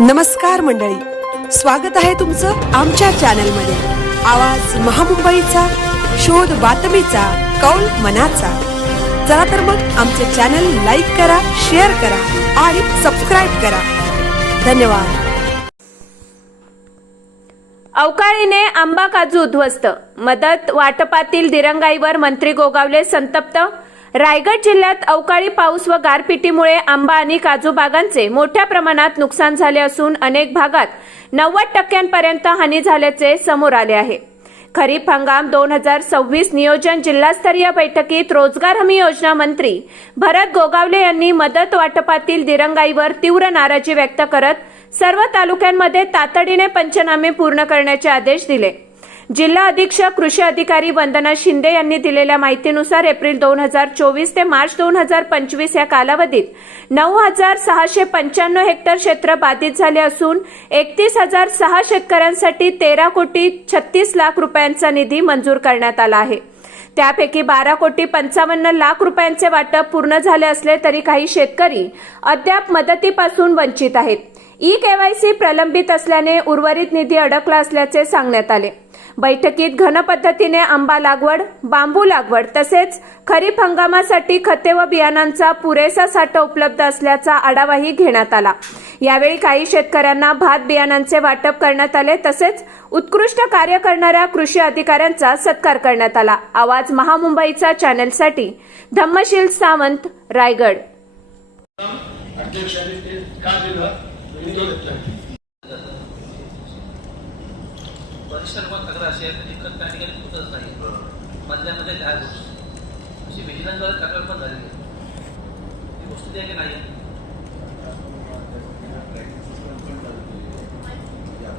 नमस्कार मंडळी, स्वागत आहे तुमचं आमच्या चॅनलमध्ये। आवाज महामुंबईचा, शोध बातमीचा, कौल मनाचा। चला तर मग आमचे चॅनल लाईक करा, शेअर करा आणि सबस्क्राइब करा। धन्यवाद। अवकाळीने आंबा काजू उद्ध्वस्त, मदत वाटपातील दिरंगाईवर मंत्री गोगावले संतप्त। रायगड जिल्ह्यात अवकाळी पाऊस व गारपिटीमुळे आंबा आणि काजू बागांचे मोठ्या प्रमाणात नुकसान झाले असून अनेक भागात 90% हानी झाल्याचे समोर आले आहे। खरीप हंगाम 2026 नियोजन जिल्हास्तरीय बैठकीत रोजगार हमी योजना मंत्री भरत गोगावले यांनी मदत वाटपातील दिरंगाईवर तीव्र नाराजी व्यक्त करत सर्व तालुक्यांमध्ये तातडीने पंचनामे पूर्ण करण्याचे आदेश दिले। जिल्हा अधीक्षक कृषी अधिकारी वंदना शिंदे यांनी दिलेल्या माहितीनुसार एप्रिल 2024 ते मार्च 2025 या कालावधीत 9695 हेक्टर क्षेत्र बाधित झाले असून 31,006 शेतकऱ्यांसाठी 13,36,00,000 रुपयांचा निधी मंजूर करण्यात आला आहे। त्यापैकी 12,55,00,000 रुपयांचे वाटप पूर्ण झाले असले तरी काही शेतकरी अद्याप मदतीपासून वंचित आहेत। ई-केवायसी प्रलंबित असल्याने उर्वरित निधी अडकला असल्याचे सांगण्यात आले। बैठकीत घन पद्धतीने आंबा लागवड, बांबू लागवड तसेच खरीप हंगामासाठी खते व बियाणांचा पुरेसा साठा उपलब्ध असल्याचा आढावाही घेण्यात आला। यावेळी काही शेतकऱ्यांना भात बियाणांचे वाटप करण्यात आले तसेच उत्कृष्ट कार्य करणाऱ्या कृषी अधिकाऱ्यांचा सत्कार करण्यात आला। आवाज महामुंबईचा चॅनलसाठी धम्मशील सावंत, रायगड। परिसरमध्ये तक्रार असेल तर एकच त्या ठिकाणी होतच नाही। मधल्यामध्ये काय गोष्ट अशी विजिलन्सद्वारे तक्रार पण झालेली आहे, ही गोष्ट आहे की नाही?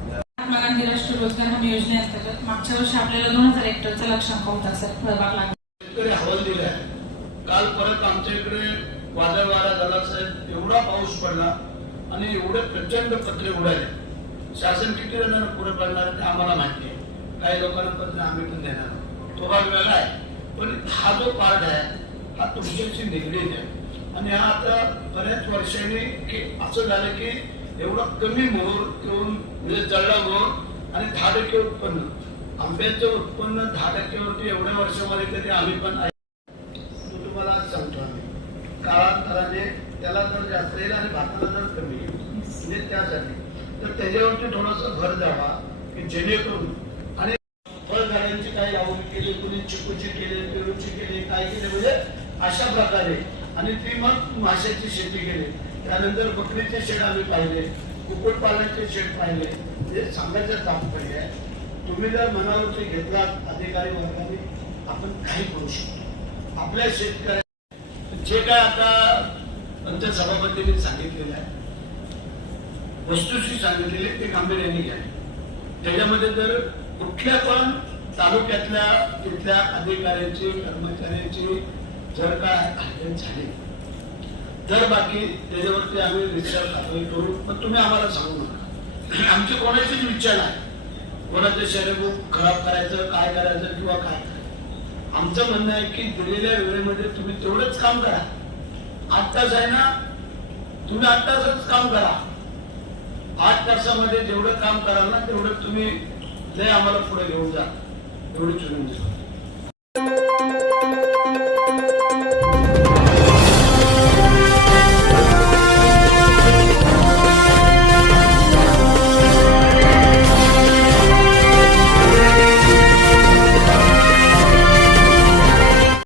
महात्मा गांधी राष्ट्रीय रोजगार हमी योजनेअंतर्गत मागच्या वर्षी आपल्याला 2000 हेक्टरचा लक्ष्यांक होता सर, फळबाग लागवड। शेतकरी हवाल दिलाय। काल परत आमच्या इकडे वादळ वारा झाला साहेब, एवढा पाऊस पडला आणि एवढे प्रचंड पत्रे उडाले। शासन किती जणांना पुढे पडणार ते आम्हाला माहिती आहे। काही लोकांना पत्र आम्ही पण देणार, तो भाग वेगळा आहे, पण हा जो पार्ट आहे हा तुमच्याशी निगडीत आहे। आणि हा आता बऱ्याच वर्षांनी की असं झालं की एवढं कमी मोहर घेऊन म्हणजे जळला मोहर आणि 10% उत्पन्न, आंब्याचं उत्पन्न 10%वरती एवढ्या वर्षामध्ये तरी आम्ही पण तुम्हाला सांगतो आम्ही काळांतराने त्याला जर जास्त येईल आणि भाताला जर कमी येईल म्हणजे त्यासाठी तर त्याच्यावरती थोडंसं भर द्यावा की जेणेकरून आणि फळझाडांची काही लावणी केली, कुणी चिकूची केली, पेरूची केली, काय केले म्हणजे अशा प्रकारे। आणि ती मग माशाची शेती केली, त्यानंतर बकरीचे शेड आम्ही पाहिले, कुक्कुटपालनाचे शेड पाहिले। म्हणजे सांगायचं तात्पर्य आहे तुम्ही जर मनावरती घेतला अधिकारी वर्गाने आपण काही करू शकतो। आपल्या शेतकऱ्या जे काय आता पंचायत सभापतींनी सांगितलेलं आहे, वस्तुशी सांगितलेले ते गांभीर्याने घ्या। त्याच्यामध्ये जर कुठल्या पण तालुक्यातल्या तिथल्या अधिकाऱ्यांची कर्मचाऱ्यांची जर काय हत्या झाली तर बाकी त्याच्यावरती आम्ही रिसर्च करू, पण तुम्ही आम्हाला सांगू नका। आमची कोणाचीच इच्छा नाही कोणाचं शरीर खराब करायचं, काय करायचं किंवा काय करायचं। आमचं म्हणणं आहे की दिलेल्या वेळेमध्ये तुम्ही तेवढंच काम करा। 8 तास आहे ना, तुम्ही 8 तासच काम करा। 8 तासामध्ये जेवढं काम कराल ना तेवढं तुम्ही लय आम्हाला पुढे घेऊन जा, एवढीच विनंती।